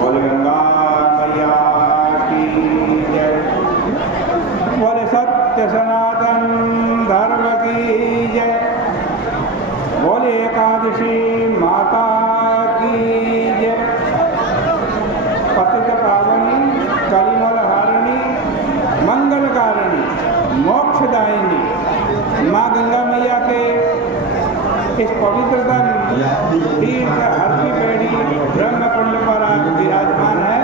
बोले गंगा मैया की जय। बोले सत्य सनातन धर्म की जय। बोले एकादशी माता की जय। पतित पावनी कलिमल हारिणी मंगलकारिणी मोक्षदायिनी माँ गंगा मैया के इस पवित्रतम तीर्थ हरकी पेड़ी ब्रह्मकुंड पर विराजमान है।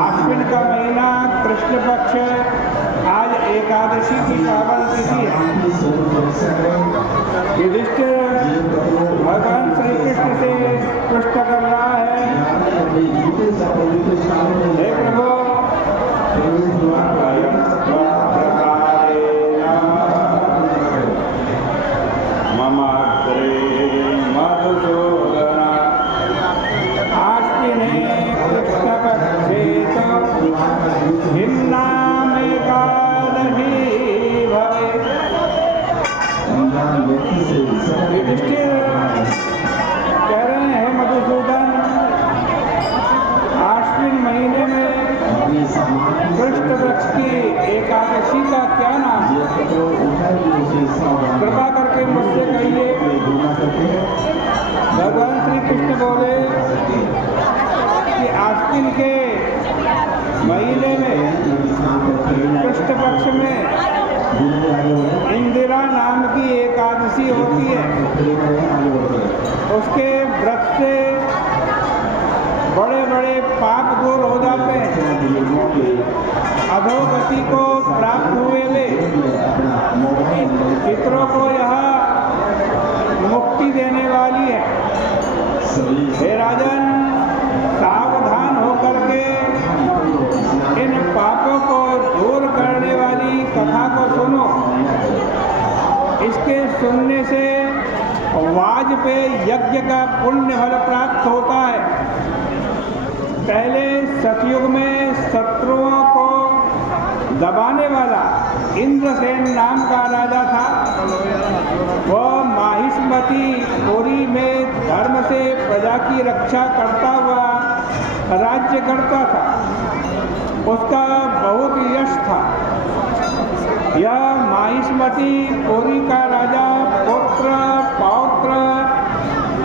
आश्विन का महीना कृष्ण पक्ष, आज एकादशी की पावन तिथि है। युधिष्ठिर भगवान श्री कृष्ण से पृष्ठ कर रहा है, हे प्रभु युधिष्ठिर कह रहे हैं मधुसूदन, आश्विन महीने में कृष्ण पक्ष की एकादशी का क्या नाम? कृपा करके मुझसे कहिए। भगवान श्री कृष्ण बोले कि आश्विन के महीने में कृष्ण पक्ष में इंदिरा नाम की एकादशी होती है। उसके व्रत से बड़े बड़े पाप दूर हो जाते हैं, अधोगति को प्राप्त हुए वे पितरों को यह मुक्ति देने वाली है। हे राजन, सावधान होकर के इन पापों को दूर करने वाली कथा को सुनो। इसके सुनने से वाजपेयी यज्ञ का पुण्य फल प्राप्त होता है। पहले सतयुग में शत्रुओं को दबाने वाला इंद्रसेन नाम का राजा था। वह माहिष्मती पुरी में धर्म से प्रजा की रक्षा करता हुआ राज्य करता था। उसका बहुत यश था। यह माहिष्मती पुरी का राजा पुत्र पौत्र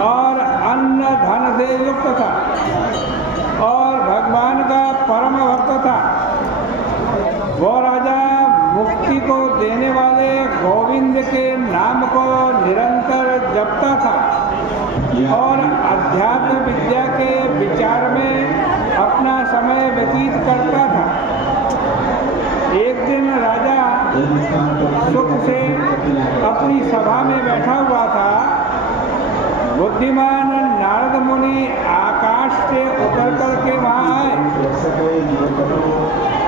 और अन्न धन से युक्त था और भगवान का परम भक्त था। वह राजा मुक्ति को देने वाले गोविंद के नाम को निरंतर जपता था और अध्यात्म विद्या के विचार में अपना समय व्यतीत करता था। एक दिन राजा सुख से अपनी सभा में बैठा हुआ था। बुद्धिमान नारद मुनि आकाश से उतर करके वहाँ आए।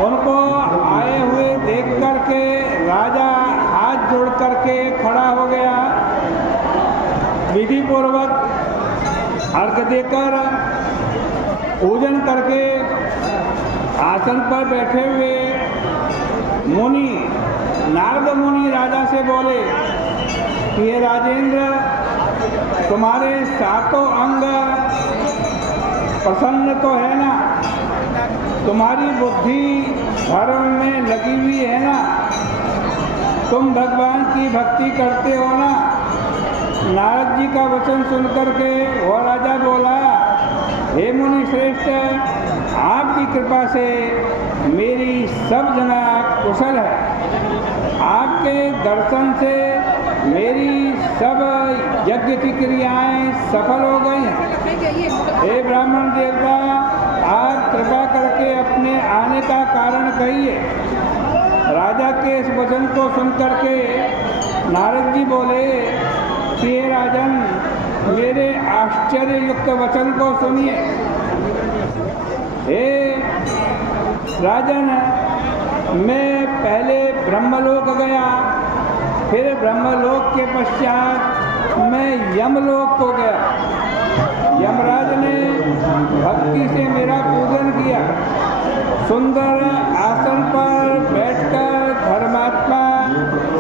उनको आए हुए देख करके राजा हाथ जोड़ करके खड़ा हो गया। विधि पूर्वक अर्घ देकर पूजन करके आसन पर बैठे हुए मुनि नारद मुनि राजा से बोले कि ये राजेंद्र, तुम्हारे सातों अंग प्रसन्न तो है ना? तुम्हारी बुद्धि धर्म में लगी हुई है ना? तुम भगवान की भक्ति करते हो ना? नारद जी का वचन सुनकर के वह राजा बोला, हे मुनि श्रेष्ठ, आपकी कृपा से मेरी सब जना कुशल है। आपके दर्शन से मेरी सब यज्ञ की क्रियाएं सफल हो गई हैं। हे ब्राह्मण देवता, आप कृपा करके अपने आने का कारण कहिए। राजा के इस वचन को सुनकर के नारद जी बोले कि हे राजन, मेरे आश्चर्य युक्त वचन को सुनिए। हे राजन, मैं पहले ब्रह्मलोक गया, फिर ब्रह्मलोक के पश्चात मैं यमलोक को गया। यमराज ने भक्ति से मेरा पूजन किया। सुंदर आसन पर बैठकर धर्मात्मा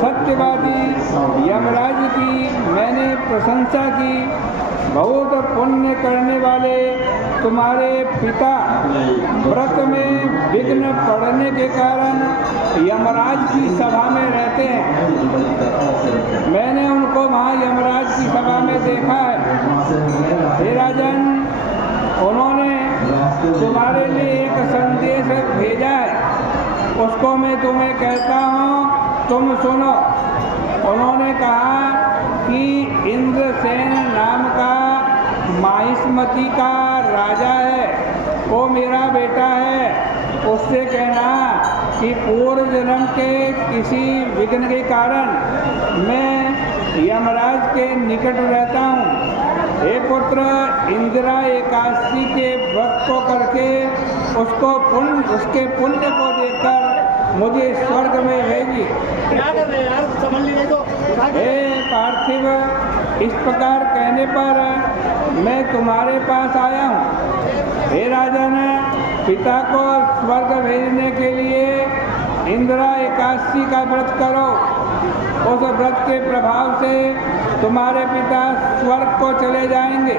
सत्यवादी यमराज की मैंने प्रशंसा की। बहुत पुण्य करने वाले तुम्हारे पिता व्रत में विघ्न पड़ने के कारण यमराज की सभा में रहते हैं। मैंने उनको वहाँ यमराज की सभा में देखा है। हे राजन, उन्होंने तुम्हारे लिए एक संदेश भेजा है, उसको मैं तुम्हें कहता हूँ, तुम सुनो। उन्होंने कहा कि इंद्रसेन नाम का माहिष्मती का राजा है, वो मेरा बेटा है। उससे कहना कि पूर्व जन्म के किसी विघ्न के कारण मैं यमराज के निकट रहता हूँ। हे पुत्र, इंदिरा एकादशी के व्रत को करके उसके पुण्य को देखकर मुझे स्वर्ग में भेजी। हे पार्थिव, इस प्रकार कहने पर मैं तुम्हारे पास आया हूँ। हे राजन, पिता को स्वर्ग भेजने के लिए इंदिरा एकादशी का व्रत करो। उस व्रत के प्रभाव से तुम्हारे पिता स्वर्ग को चले जाएंगे।